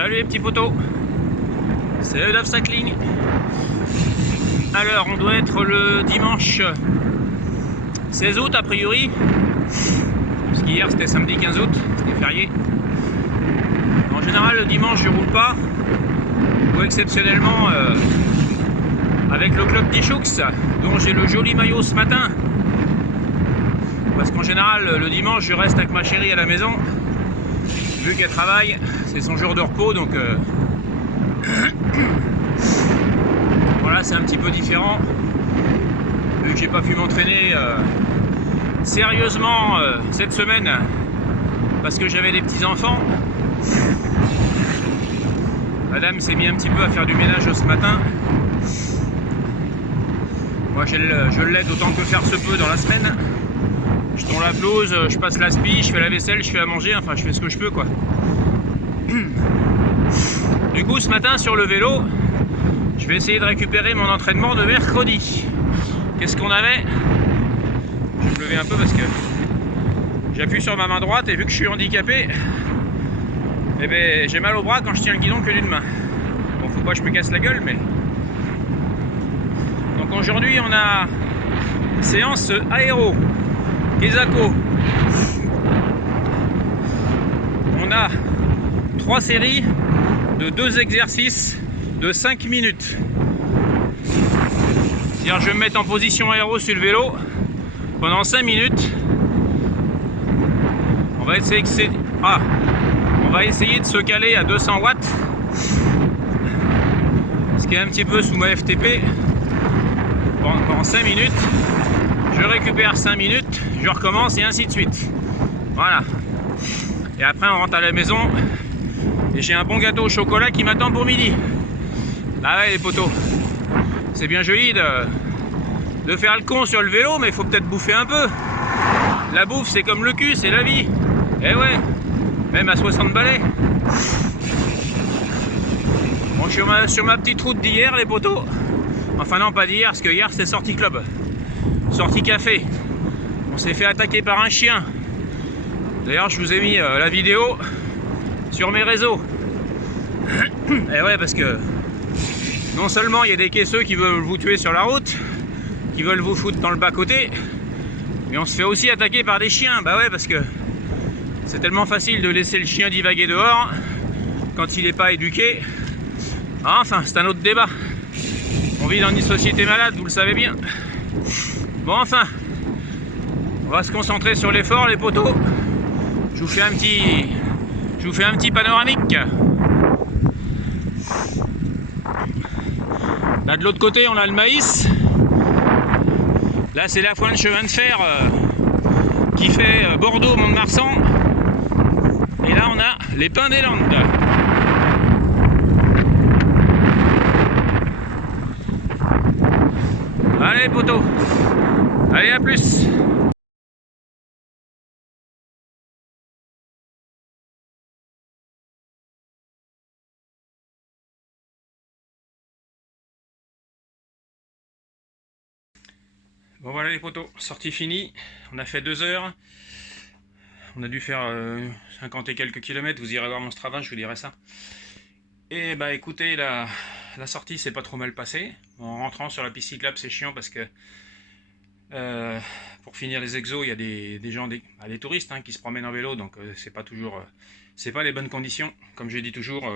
Salut les petits potos, c'est Love Cycling. Alors on doit être le dimanche 16 août a priori, parce qu'hier c'était samedi 15 août, c'était férié. En général le dimanche je roule pas, ou exceptionnellement avec le club d'Ichoux, dont j'ai le joli maillot ce matin. Parce qu'en général le dimanche je reste avec ma chérie à la maison, vu qu'elle travaille, c'est son jour de repos, donc voilà, c'est un petit peu différent, vu que j'ai pas pu m'entraîner sérieusement cette semaine, parce que j'avais des petits enfants. Madame s'est mis un petit peu à faire du ménage ce matin. Moi je l'aide autant que faire se peut dans la semaine. Je tourne la pelouse, je passe la spi, je fais la vaisselle, je fais à manger, enfin je fais ce que je peux quoi. Du coup ce matin sur le vélo, je vais essayer de récupérer mon entraînement de mercredi. Qu'est-ce qu'on avait? Je vais me lever un peu parce que j'appuie sur ma main droite et vu que je suis handicapé, eh ben, j'ai mal au bras quand je tiens le guidon que d'une main. Bon, faut pas que je me casse la gueule, mais... Donc aujourd'hui on a séance aéro. Kesako. On a 3 séries de 2 exercices de 5 minutes. C'est-à-dire je vais me mettre en position aéro sur le vélo pendant 5 minutes. On va essayer de se caler à 200 watts. Ce qui est un petit peu sous ma FTP. Pendant 5 minutes. Je récupère 5 minutes, je recommence et ainsi de suite. Voilà. Et après on rentre à la maison et j'ai un bon gâteau au chocolat qui m'attend pour midi. Ah ouais les potos, c'est bien joli de faire le con sur le vélo, mais il faut peut-être bouffer un peu. La bouffe c'est comme le cul, c'est la vie. Eh ouais, même à 60 balais. Bon, je suis sur ma petite route d'hier les potos. Enfin non, pas d'hier, parce que hier c'est sortie club. Sortie café. On s'est fait attaquer par un chien. D'ailleurs je vous ai mis la vidéo sur mes réseaux. Et ouais, parce que non seulement il y a des caisseux qui veulent vous tuer sur la route, qui veulent vous foutre dans le bas-côté, mais on se fait aussi attaquer par des chiens. Bah ouais, parce que c'est tellement facile de laisser le chien divaguer dehors quand il n'est pas éduqué. Enfin, c'est un autre débat. On vit dans une société malade, vous le savez bien. Bon, enfin, on va se concentrer sur l'effort les potos. Je vous fais un petit panoramique. Là de l'autre côté on a le maïs. Là c'est la foin de chemin de fer qui fait Bordeaux-Mont-de-Marsan. Et là on a les pins des Landes. Allez potos, allez à plus. Bon voilà les potos, sortie finie, on a fait 2 heures, on a dû faire 50 et quelques kilomètres, vous irez voir mon Strava, je vous dirai ça. Et bah écoutez, la sortie s'est pas trop mal passée. En rentrant sur la piste cyclable c'est chiant parce que pour finir les exos il y a des gens, des touristes qui se promènent en vélo, donc c'est pas toujours, c'est pas les bonnes conditions. Comme je dis toujours,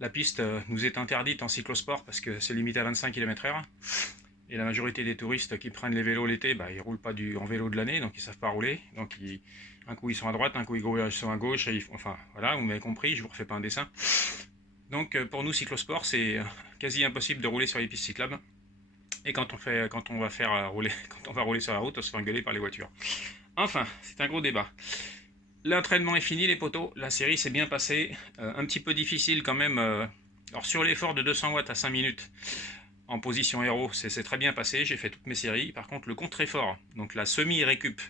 la piste nous est interdite en cyclosport parce que c'est limité à 25 km/h. Et la majorité des touristes qui prennent les vélos l'été, bah, ils roulent pas en vélo de l'année, donc ils savent pas rouler. Donc un coup ils sont à droite, un coup ils sont à gauche, enfin voilà, vous m'avez compris, je vous refais pas un dessin. Donc pour nous cyclosport, c'est quasi impossible de rouler sur les pistes cyclables. Et quand on va rouler sur la route, on se fait engueuler par les voitures. Enfin, c'est un gros débat. L'entraînement est fini les potos, la série s'est bien passée, un petit peu difficile quand même. Alors sur l'effort de 200 watts à 5 minutes, en position aéro, c'est très bien passé, j'ai fait toutes mes séries. Par contre le contre-effort, donc la semi-récup,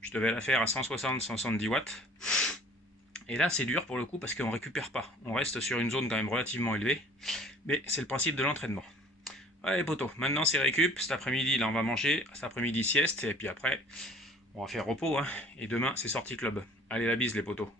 je devais la faire à 160-170 watts. Et là c'est dur pour le coup parce qu'on ne récupère pas. On reste sur une zone quand même relativement élevée. Mais c'est le principe de l'entraînement. Allez potos, maintenant c'est récup. Cet après-midi là on va manger, cet après-midi sieste. Et puis après on va faire repos. Et demain c'est sortie club. Allez la bise les potos.